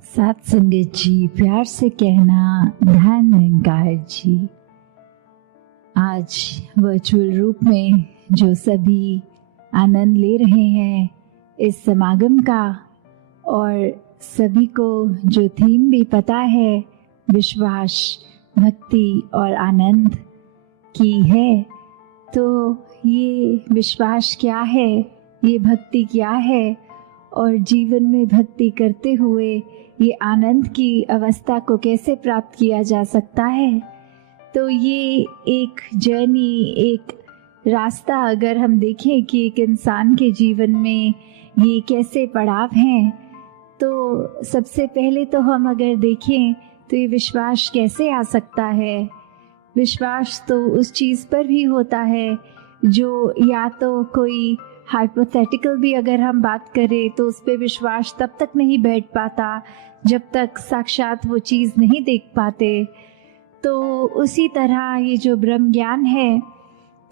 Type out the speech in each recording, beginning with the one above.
साथ संगत जी, प्यार से कहना ध्यान निरंकार जी। आज वर्चुअल रूप में जो सभी आनंद ले रहे हैं इस समागम का, और सभी को जो थीम भी पता है, विश्वास, भक्ति और आनंद की है, तो ये विश्वास क्या है, ये भक्ति क्या है, और जीवन में भक्ति करते हुए ये आनंद की अवस्था को कैसे प्राप्त किया जा सकता है। तो ये एक जर्नी, एक रास्ता अगर हम देखें कि एक इंसान के जीवन में ये कैसे पड़ाव हैं, तो सबसे पहले तो हम अगर देखें तो ये विश्वास कैसे आ सकता है। विश्वास तो उस चीज़ पर भी होता है जो या तो कोई हाइपोथेटिकल भी अगर हम बात करें तो उस पर विश्वास तब तक नहीं बैठ पाता जब तक साक्षात वो चीज़ नहीं देख पाते। तो उसी तरह ये जो ब्रह्म ज्ञान है,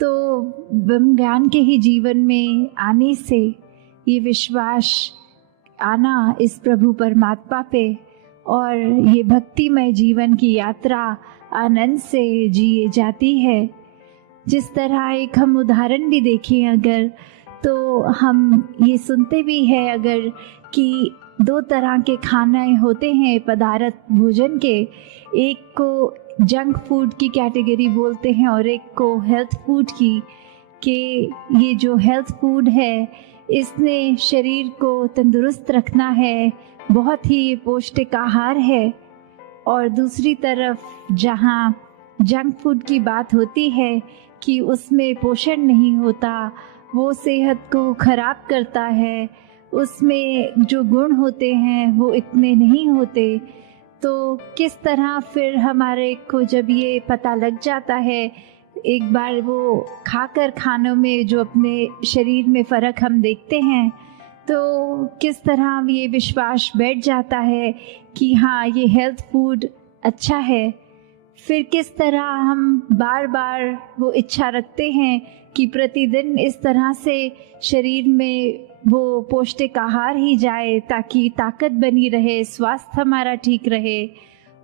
तो ब्रह्म ज्ञान के ही जीवन में आने से ये विश्वास आना इस प्रभु परमात्मा पे, और ये भक्तिमय जीवन की यात्रा आनंद से जिए जाती है। जिस तरह एक हम उदाहरण भी देखें अगर, तो हम ये सुनते भी हैं अगर कि दो तरह के खाने होते हैं पदार्थ भोजन के, एक को जंक फूड की कैटेगरी बोलते हैं और एक को हेल्थ फूड की, कि ये जो हेल्थ फूड है इसने शरीर को तंदुरुस्त रखना है, बहुत ही पौष्टिक आहार है। और दूसरी तरफ जहाँ जंक फूड की बात होती है कि उसमें पोषण नहीं होता, वो सेहत को खराब करता है, उसमें जो गुण होते हैं वो इतने नहीं होते। तो किस तरह फिर हमारे को जब ये पता लग जाता है, एक बार वो खाकर खानों में जो अपने शरीर में फ़र्क हम देखते हैं, तो किस तरह ये विश्वास बैठ जाता है कि हाँ ये हेल्थ फूड अच्छा है। फिर किस तरह हम बार बार वो इच्छा रखते हैं कि प्रतिदिन इस तरह से शरीर में वो पौष्टिक आहार ही जाए ताकि ताकत बनी रहे, स्वास्थ्य हमारा ठीक रहे।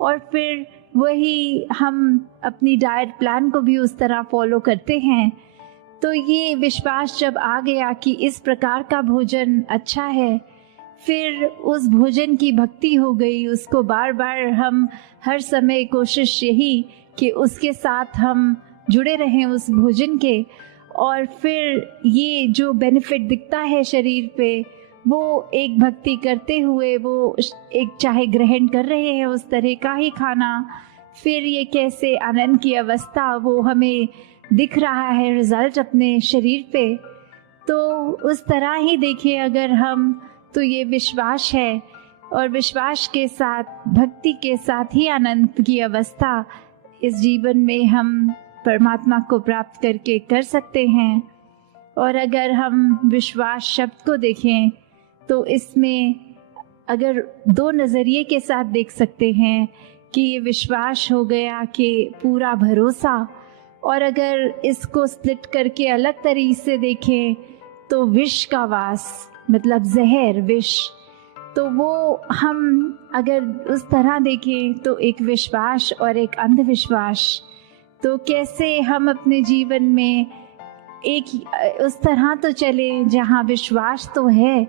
और फिर वही हम अपनी डाइट प्लान को भी उस तरह फॉलो करते हैं। तो ये विश्वास जब आ गया कि इस प्रकार का भोजन अच्छा है, फिर उस भोजन की भक्ति हो गई, उसको बार बार हम हर समय कोशिश यही कि उसके साथ हम जुड़े रहें उस भोजन के। और फिर ये जो बेनिफिट दिखता है शरीर पे, वो एक भक्ति करते हुए वो एक चाहे ग्रहण कर रहे हैं उस तरह का ही खाना, फिर ये कैसे आनंद की अवस्था वो हमें दिख रहा है रिजल्ट अपने शरीर पे। तो उस तरह ही देखिए अगर हम, तो ये विश्वास है, और विश्वास के साथ भक्ति के साथ ही आनंद की अवस्था इस जीवन में हम परमात्मा को प्राप्त करके कर सकते हैं। और अगर हम विश्वास शब्द को देखें तो इसमें अगर दो नज़रिए के साथ देख सकते हैं कि ये विश्वास हो गया कि पूरा भरोसा, और अगर इसको स्प्लिट करके अलग तरीके से देखें तो विष का वास, मतलब जहर, विष। तो वो हम अगर उस तरह देखें तो एक विश्वास और एक अंधविश्वास, तो कैसे हम अपने जीवन में एक उस तरह तो चले जहाँ विश्वास तो है,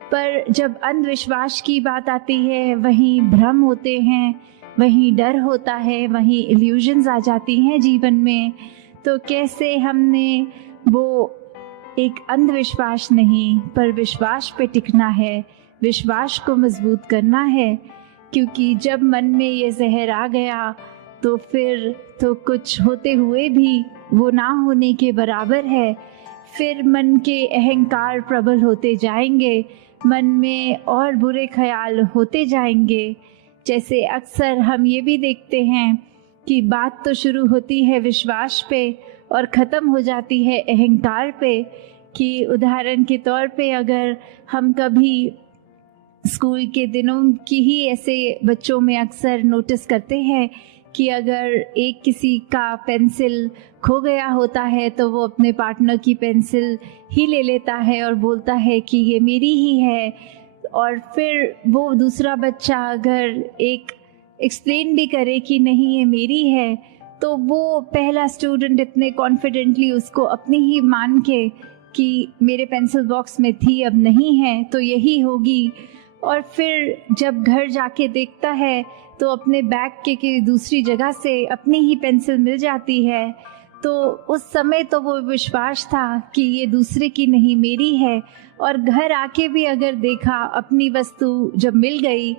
पर जब अंधविश्वास की बात आती है वहीं भ्रम होते हैं, वहीं डर होता है, वहीं इल्यूजन्स आ जाती हैं जीवन में। तो कैसे हमने वो एक अंधविश्वास नहीं पर विश्वास पे टिकना है, विश्वास को मजबूत करना है। क्योंकि जब मन में ये जहर आ गया तो फिर तो कुछ होते हुए भी वो ना होने के बराबर है। फिर मन के अहंकार प्रबल होते जाएंगे, मन में और बुरे ख्याल होते जाएंगे। जैसे अक्सर हम ये भी देखते हैं कि बात तो शुरू होती है विश्वास पे और ख़त्म हो जाती है अहंकार पे। कि उदाहरण के तौर पे अगर हम कभी स्कूल के दिनों की ही ऐसे बच्चों में अक्सर नोटिस करते हैं कि अगर एक किसी का पेंसिल खो गया होता है तो वो अपने पार्टनर की पेंसिल ही ले लेता है और बोलता है कि ये मेरी ही है, और फिर वो दूसरा बच्चा अगर एक एक्सप्लेन भी करे कि नहीं ये मेरी है, तो वो पहला स्टूडेंट इतने कॉन्फिडेंटली उसको अपनी ही मान के कि मेरे पेंसिल बॉक्स में थी अब नहीं है तो यही होगी, और फिर जब घर जाके देखता है तो अपने बैग के दूसरी जगह से अपनी ही पेंसिल मिल जाती है, तो उस समय तो वो विश्वास था कि ये दूसरे की नहीं मेरी है, और घर आके भी अगर देखा अपनी वस्तु जब मिल गई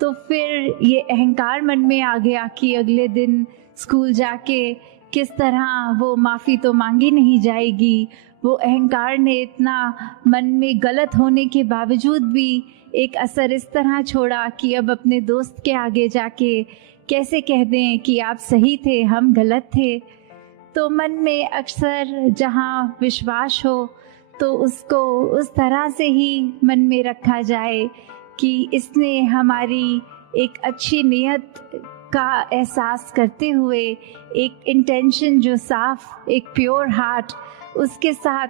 तो फिर ये अहंकार मन में आ गया कि अगले दिन स्कूल जाके किस तरह वो माफ़ी तो मांगी नहीं जाएगी। वो अहंकार ने इतना मन में गलत होने के बावजूद भी एक असर इस तरह छोड़ा कि अब अपने दोस्त के आगे जाके कैसे कह दें कि आप सही थे हम गलत थे। तो मन में अक्सर जहाँ विश्वास हो तो उसको उस तरह से ही मन में रखा जाए कि इसने हमारी एक अच्छी नियत का एहसास करते हुए एक इंटेंशन जो साफ, एक प्योर हार्ट, उसके साथ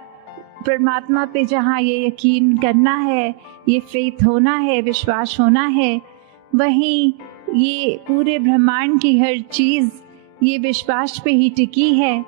परमात्मा पे जहाँ ये यकीन करना है, ये फेथ होना है, विश्वास होना है, वहीं ये पूरे ब्रह्मांड की हर चीज़ ये विश्वास पे ही टिकी है।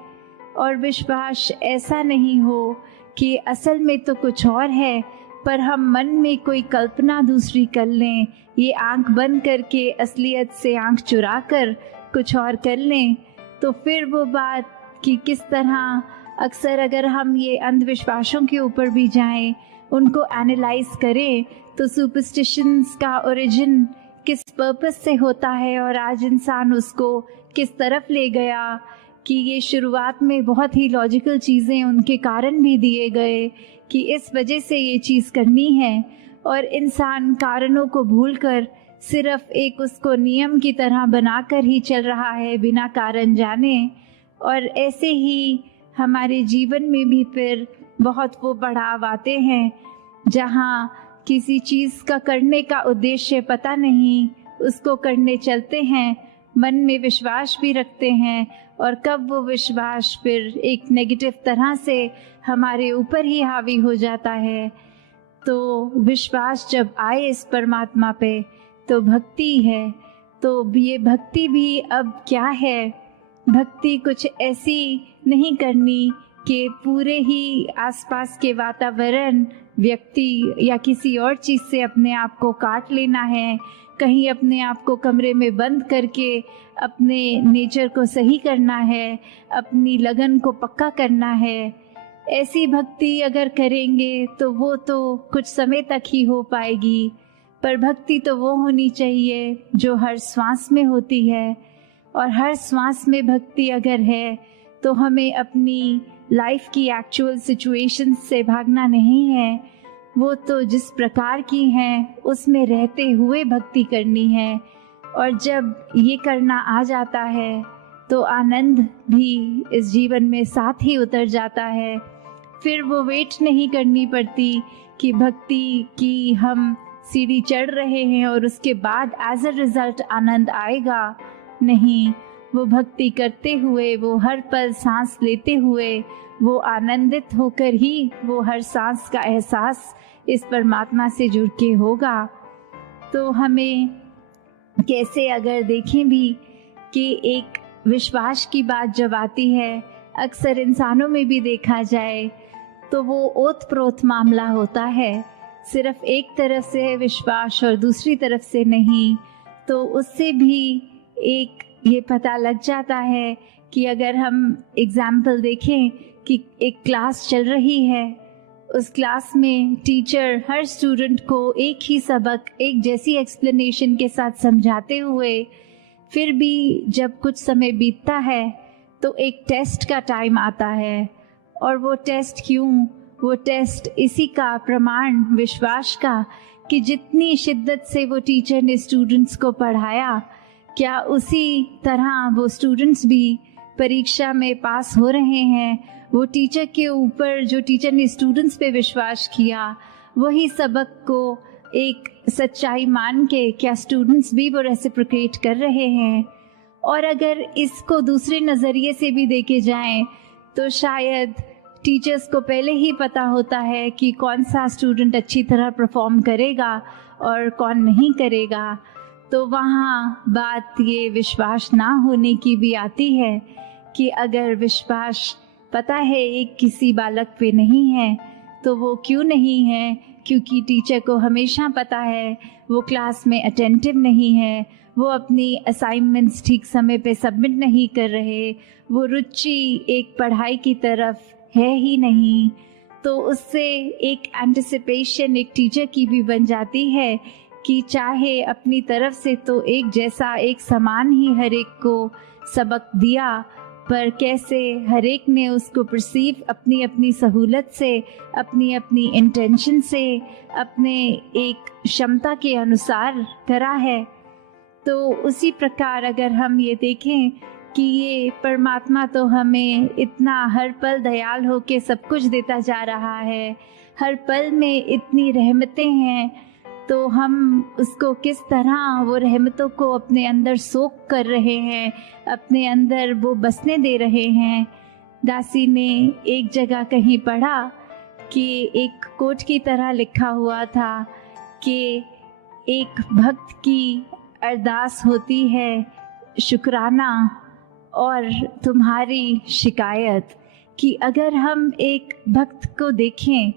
और विश्वास ऐसा नहीं हो कि असल में तो कुछ और है पर हम मन में कोई कल्पना दूसरी कर लें, ये आंख बंद करके असलियत से आंख चुरा कर कुछ और कर लें। तो फिर वो बात कि किस तरह अक्सर अगर हम ये अंधविश्वासों के ऊपर भी जाएं, उनको एनालाइज करें, तो सुपरस्टिशंस का ओरिजिन किस पर्पस से होता है और आज इंसान उसको किस तरफ ले गया, कि ये शुरुआत में बहुत ही लॉजिकल चीज़ें उनके कारण भी दिए गए कि इस वजह से ये चीज़ करनी है, और इंसान कारणों को भूलकर सिर्फ एक उसको नियम की तरह बनाकर ही चल रहा है बिना कारण जाने। और ऐसे ही हमारे जीवन में भी फिर बहुत वो बढ़ाव आते हैं जहाँ किसी चीज़ का करने का उद्देश्य पता नहीं, उसको करने चलते हैं, मन में विश्वास भी रखते हैं, और कब वो विश्वास फिर एक नेगेटिव तरह से हमारे ऊपर ही हावी हो जाता है। तो विश्वास जब आए इस परमात्मा पे तो भक्ति है। तो ये भक्ति भी अब क्या है, भक्ति कुछ ऐसी नहीं करनी कि पूरे ही आसपास के वातावरण, व्यक्ति या किसी और चीज़ से अपने आप को काट लेना है, कहीं अपने आप को कमरे में बंद करके अपने नेचर को सही करना है, अपनी लगन को पक्का करना है। ऐसी भक्ति अगर करेंगे तो वो तो कुछ समय तक ही हो पाएगी, पर भक्ति तो वो होनी चाहिए जो हर श्वास में होती है। और हर श्वास में भक्ति अगर है तो हमें अपनी लाइफ की एक्चुअल सिचुएशन से भागना नहीं है, वो तो जिस प्रकार की हैं उसमें रहते हुए भक्ति करनी है। और जब ये करना आ जाता है तो आनंद भी इस जीवन में साथ ही उतर जाता है। फिर वो वेट नहीं करनी पड़ती कि भक्ति की हम सीढ़ी चढ़ रहे हैं और उसके बाद एज अ रिजल्ट आनंद आएगा। नहीं, वो भक्ति करते हुए, वो हर पल सांस लेते हुए, वो आनंदित होकर ही वो हर सांस का एहसास इस परमात्मा से जुड़ के होगा। तो हमें कैसे अगर देखें भी कि एक विश्वास की बात जब आती है, अक्सर इंसानों में भी देखा जाए तो वो ओत प्रोत मामला होता है, सिर्फ एक तरफ से विश्वास और दूसरी तरफ से नहीं। तो उससे भी एक ये पता लग जाता है कि अगर हम एग्जाम्पल देखें कि एक क्लास चल रही है, उस क्लास में टीचर हर स्टूडेंट को एक ही सबक एक जैसी एक्सप्लेनेशन के साथ समझाते हुए फिर भी जब कुछ समय बीतता है तो एक टेस्ट का टाइम आता है। और वो टेस्ट क्यों? वो टेस्ट इसी का प्रमाण, विश्वास का, कि जितनी शिद्दत से वो टीचर ने स्टूडेंट्स को पढ़ाया, क्या उसी तरह वो स्टूडेंट्स भी परीक्षा में पास हो रहे हैं। वो टीचर के ऊपर, जो टीचर ने स्टूडेंट्स पे विश्वास किया, वही सबक को एक सच्चाई मान के क्या स्टूडेंट्स भी वो रेसिप्रोकेट कर रहे हैं। और अगर इसको दूसरे नज़रिए से भी देखे जाएं तो शायद टीचर्स को पहले ही पता होता है कि कौन सा स्टूडेंट अच्छी तरह परफॉर्म करेगा और कौन नहीं करेगा। तो वहाँ बात ये विश्वास ना होने की भी आती है कि अगर विश्वास पता है एक किसी बालक पे नहीं है तो वो क्यों नहीं है, क्योंकि टीचर को हमेशा पता है वो क्लास में अटेंटिव नहीं है, वो अपनी असाइनमेंट्स ठीक समय पे सबमिट नहीं कर रहे, वो रुचि एक पढ़ाई की तरफ है ही नहीं। तो उससे एक एंटिसिपेशन एक टीचर की भी बन जाती है कि चाहे अपनी तरफ से तो एक जैसा एक समान ही हर एक को सबक दिया, पर कैसे हर एक ने उसको परसीव अपनी अपनी सहूलत से, अपनी अपनी इंटेंशन से, अपने एक क्षमता के अनुसार करा है। तो उसी प्रकार अगर हम ये देखें कि ये परमात्मा तो हमें इतना हर पल दयाल होके सब कुछ देता जा रहा है, हर पल में इतनी रहमतें हैं, तो हम उसको किस तरह वो रहमतों को अपने अंदर सोख कर रहे हैं, अपने अंदर वो बसने दे रहे हैं। दासी ने एक जगह कहीं पढ़ा कि एक कोट की तरह लिखा हुआ था कि एक भक्त की अरदास होती है शुक्राना और तुम्हारी शिकायत, कि अगर हम एक भक्त को देखें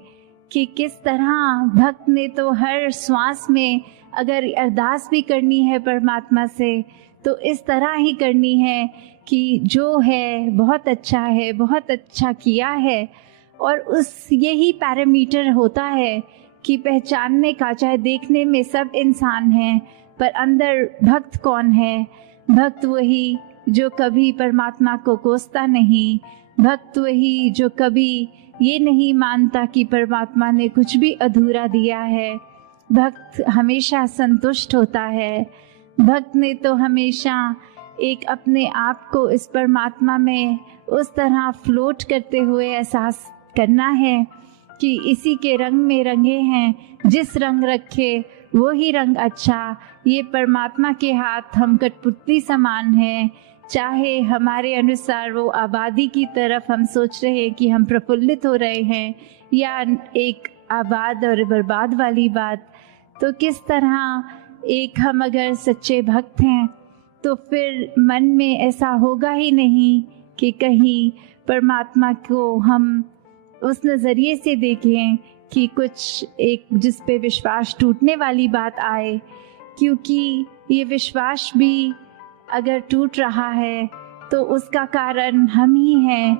कि किस तरह भक्त ने तो हर श्वास में अगर अरदास भी करनी है परमात्मा से तो इस तरह ही करनी है कि जो है बहुत अच्छा है, बहुत अच्छा किया है। और उस यही पैरामीटर होता है कि पहचानने का, चाहे देखने में सब इंसान हैं पर अंदर भक्त कौन है। भक्त वही जो कभी परमात्मा को कोसता नहीं, भक्त वही जो कभी ये नहीं मानता कि परमात्मा ने कुछ भी अधूरा दिया है। भक्त हमेशा संतुष्ट होता है। भक्त ने तो हमेशा एक अपने आप को इस परमात्मा में उस तरह फ्लोट करते हुए एहसास करना है कि इसी के रंग में रंगे हैं, जिस रंग रखे वो ही रंग अच्छा। ये परमात्मा के हाथ हम कठपुतली समान हैं, चाहे हमारे अनुसार वो आबादी की तरफ हम सोच रहे हैं कि हम प्रफुल्लित हो रहे हैं या एक आबाद और बर्बाद वाली बात। तो किस तरह एक हम अगर सच्चे भक्त हैं तो फिर मन में ऐसा होगा ही नहीं कि कहीं परमात्मा को हम उस नज़रिए से देखें कि कुछ एक जिस पे विश्वास टूटने वाली बात आए, क्योंकि ये विश्वास भी अगर टूट रहा है तो उसका कारण हम ही हैं।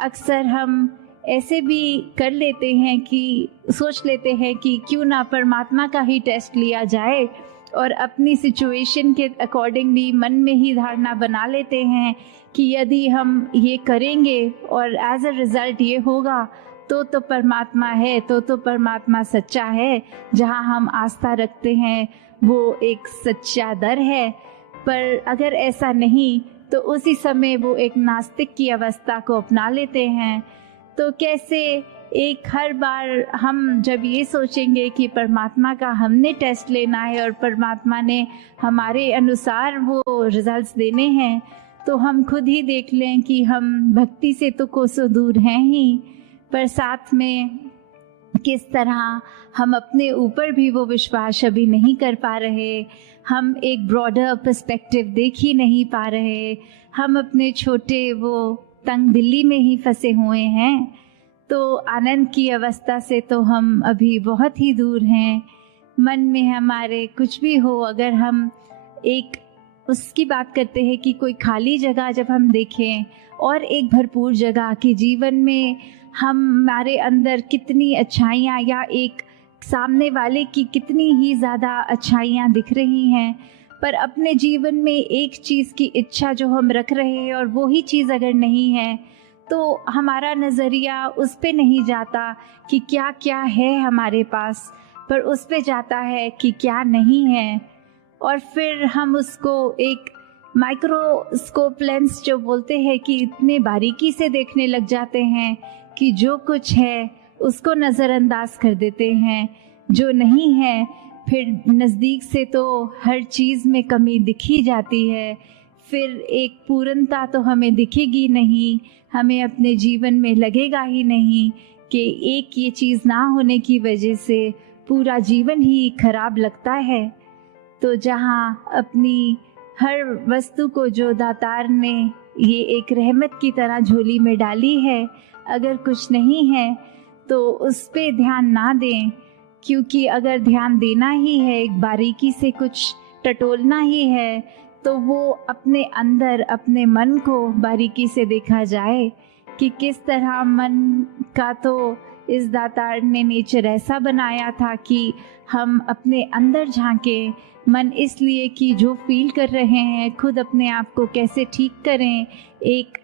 अक्सर हम ऐसे भी कर लेते हैं कि सोच लेते हैं कि क्यों ना परमात्मा का ही टेस्ट लिया जाए और अपनी सिचुएशन के अकॉर्डिंगली मन में ही धारणा बना लेते हैं कि यदि हम ये करेंगे और एज अ रिज़ल्ट ये होगा तो परमात्मा है, तो परमात्मा सच्चा है। जहाँ हम आस्था रखते हैं वो एक सच्चा दर है। पर अगर ऐसा नहीं तो उसी समय वो एक नास्तिक की अवस्था को अपना लेते हैं। तो कैसे एक हर बार हम जब ये सोचेंगे कि परमात्मा का हमने टेस्ट लेना है और परमात्मा ने हमारे अनुसार वो रिजल्ट्स देने हैं, तो हम खुद ही देख लें कि हम भक्ति से तो कोसों दूर हैं ही, पर साथ में किस तरह हम अपने ऊपर भी वो विश्वास अभी नहीं कर पा रहे। हम एक ब्रॉडर पर्सपेक्टिव देख ही नहीं पा रहे। हम अपने छोटे वो तंग दिल्ली में ही फंसे हुए हैं। तो आनंद की अवस्था से तो हम अभी बहुत ही दूर हैं। मन में हमारे कुछ भी हो, अगर हम एक उसकी बात करते हैं कि कोई खाली जगह जब हम देखें और एक भरपूर जगह कि जीवन में हमारे अंदर कितनी अच्छाइयाँ या एक सामने वाले की कितनी ही ज़्यादा अच्छाइयाँ दिख रही हैं, पर अपने जीवन में एक चीज़ की इच्छा जो हम रख रहे हैं और वो ही चीज़ अगर नहीं है तो हमारा नज़रिया उस पे नहीं जाता कि क्या क्या है हमारे पास, पर उस पे जाता है कि क्या नहीं है। और फिर हम उसको एक माइक्रोस्कोप लेंस जो बोलते हैं कि इतने बारीकी से देखने लग जाते हैं कि जो कुछ है उसको नज़रअंदाज कर देते हैं, जो नहीं है फिर नज़दीक से तो हर चीज़ में कमी दिखी जाती है। फिर एक पूर्णता तो हमें दिखेगी नहीं, हमें अपने जीवन में लगेगा ही नहीं कि एक ये चीज़ ना होने की वजह से पूरा जीवन ही खराब लगता है। तो जहाँ अपनी हर वस्तु को जो दातार ने ये एक रहमत की तरह झोली में डाली है, अगर कुछ नहीं है तो उस पे ध्यान ना दें, क्योंकि अगर ध्यान देना ही है, एक बारीकी से कुछ टटोलना ही है, तो वो अपने अंदर अपने मन को बारीकी से देखा जाए कि किस तरह मन का तो इस दातार ने नेचर ऐसा बनाया था कि हम अपने अंदर झांकें। मन इसलिए कि जो फील कर रहे हैं खुद अपने आप को कैसे ठीक करें, एक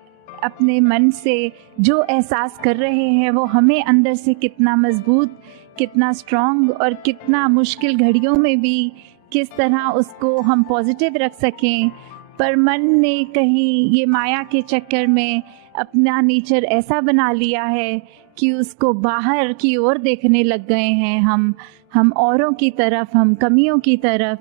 अपने मन से जो एहसास कर रहे हैं वो हमें अंदर से कितना मजबूत, कितना स्ट्रॉन्ग और कितना मुश्किल घड़ियों में भी किस तरह उसको हम पॉजिटिव रख सकें। पर मन ने कहीं ये माया के चक्कर में अपना नेचर ऐसा बना लिया है कि उसको बाहर की ओर देखने लग गए हैं हम औरों की तरफ, हम कमियों की तरफ।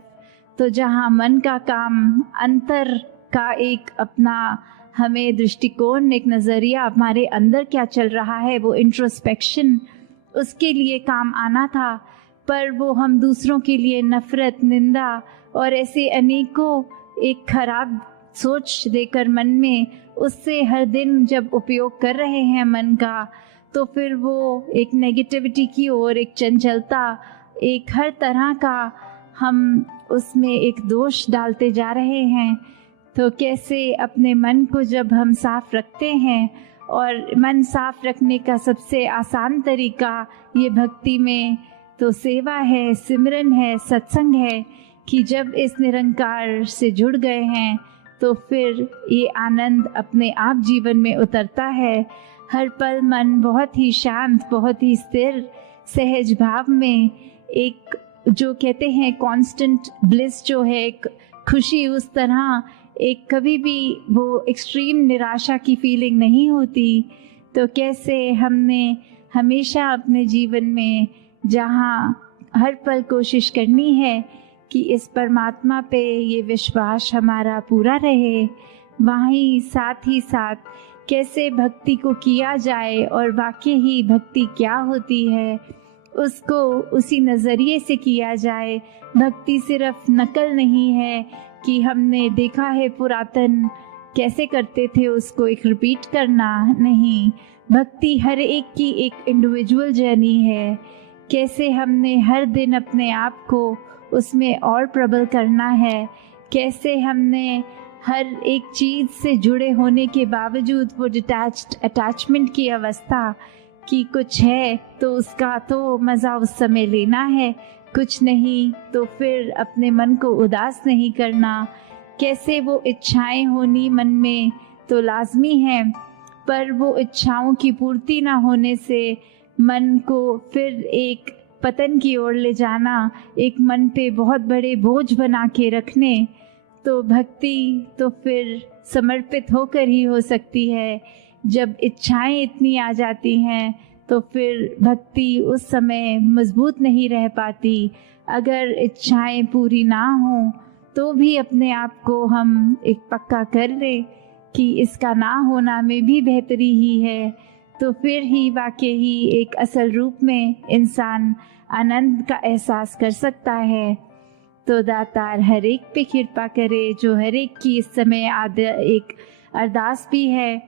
तो जहाँ मन का काम अंतर का एक अपना हमें दृष्टिकोण, एक नज़रिया, हमारे अंदर क्या चल रहा है वो इंट्रोस्पेक्शन, उसके लिए काम आना था, पर वो हम दूसरों के लिए नफरत, निंदा और ऐसे अनेकों एक खराब सोच देकर मन में उससे हर दिन जब उपयोग कर रहे हैं मन का, तो फिर वो एक नेगेटिविटी की ओर, एक चंचलता, एक हर तरह का हम उसमें एक दोष डालते जा रहे हैं। तो कैसे अपने मन को जब हम साफ रखते हैं, और मन साफ रखने का सबसे आसान तरीका ये भक्ति में तो सेवा है, सिमरन है, सत्संग है, कि जब इस निरंकार से जुड़ गए हैं तो फिर ये आनंद अपने आप जीवन में उतरता है। हर पल मन बहुत ही शांत, बहुत ही स्थिर, सहज भाव में, एक जो कहते हैं कांस्टेंट ब्लिस जो है, एक खुशी, उस तरह एक कभी भी वो एक्सट्रीम निराशा की फीलिंग नहीं होती। तो कैसे हमने हमेशा अपने जीवन में जहाँ हर पल कोशिश करनी है कि इस परमात्मा पे ये विश्वास हमारा पूरा रहे, वहीं साथ ही साथ कैसे भक्ति को किया जाए और वाकई ही भक्ति क्या होती है उसको उसी नज़रिए से किया जाए। भक्ति सिर्फ नकल नहीं है कि हमने देखा है पुरातन कैसे करते थे उसको एक रिपीट करना, नहीं। भक्ति हर एक की एक इंडिविजुअल जर्नी है, कैसे हमने हर दिन अपने आप को उसमें और प्रबल करना है, कैसे हमने हर एक चीज़ से जुड़े होने के बावजूद वो डिटैच्ड अटैचमेंट की अवस्था कि कुछ है तो उसका तो मज़ा उस समय लेना है, कुछ नहीं तो फिर अपने मन को उदास नहीं करना। कैसे वो इच्छाएं होनी मन में तो लाजमी है, पर वो इच्छाओं की पूर्ति ना होने से मन को फिर एक पतन की ओर ले जाना, एक मन पे बहुत बड़े बोझ बना के रखने। तो भक्ति तो फिर समर्पित होकर ही हो सकती है। जब इच्छाएं इतनी आ जाती हैं तो फिर भक्ति उस समय मजबूत नहीं रह पाती। अगर इच्छाएं पूरी ना हों तो भी अपने आप को हम एक पक्का कर लें कि इसका ना होना में भी बेहतरी ही है, तो फिर ही वाकई ही एक असल रूप में इंसान आनंद का एहसास कर सकता है। तो दातार हर एक पे कृपा करे, जो हर एक की इस समय एक अरदास भी है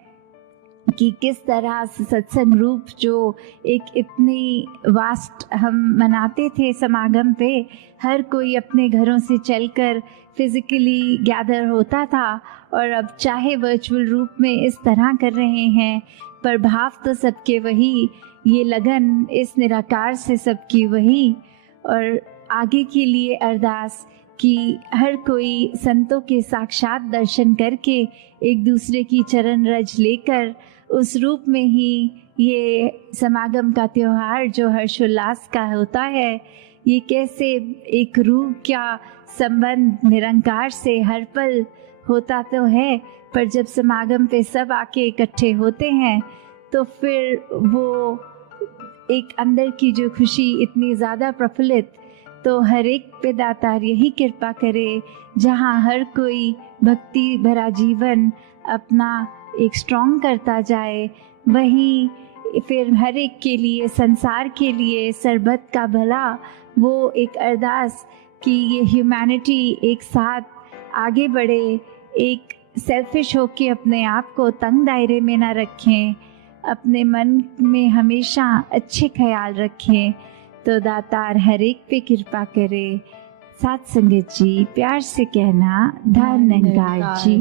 कि किस तरह से सत्संग रूप जो एक इतनी वास्ट हम मनाते थे समागम पे, हर कोई अपने घरों से चलकर फिजिकली गैदर होता था, और अब चाहे वर्चुअल रूप में इस तरह कर रहे हैं, पर भाव तो सबके वही, ये लगन इस निराकार से सबकी वही। और आगे के लिए अरदास कि हर कोई संतों के साक्षात दर्शन करके एक दूसरे की चरण रज लेकर उस रूप में ही ये समागम का त्योहार जो हर्षोल्लास का होता है, ये कैसे एक रूह का संबंध निरंकार से हर पल होता तो है, पर जब समागम पे सब आके इकट्ठे होते हैं तो फिर वो एक अंदर की जो खुशी इतनी ज़्यादा प्रफुल्लित। तो हर एक पे दातार यही कृपा करे जहाँ हर कोई भक्ति भरा जीवन अपना एक स्ट्रॉन्ग करता जाए, वहीं फिर हर एक के लिए, संसार के लिए, सरबत का भला वो एक अरदास कि ये ह्यूमैनिटी एक साथ आगे बढ़े, एक सेल्फिश होके अपने आप को तंग दायरे में ना रखें, अपने मन में हमेशा अच्छे ख्याल रखें, तो दातार हर एक पे कृपा करे। साथ संगत जी, प्यार से कहना धन निरंकार जी।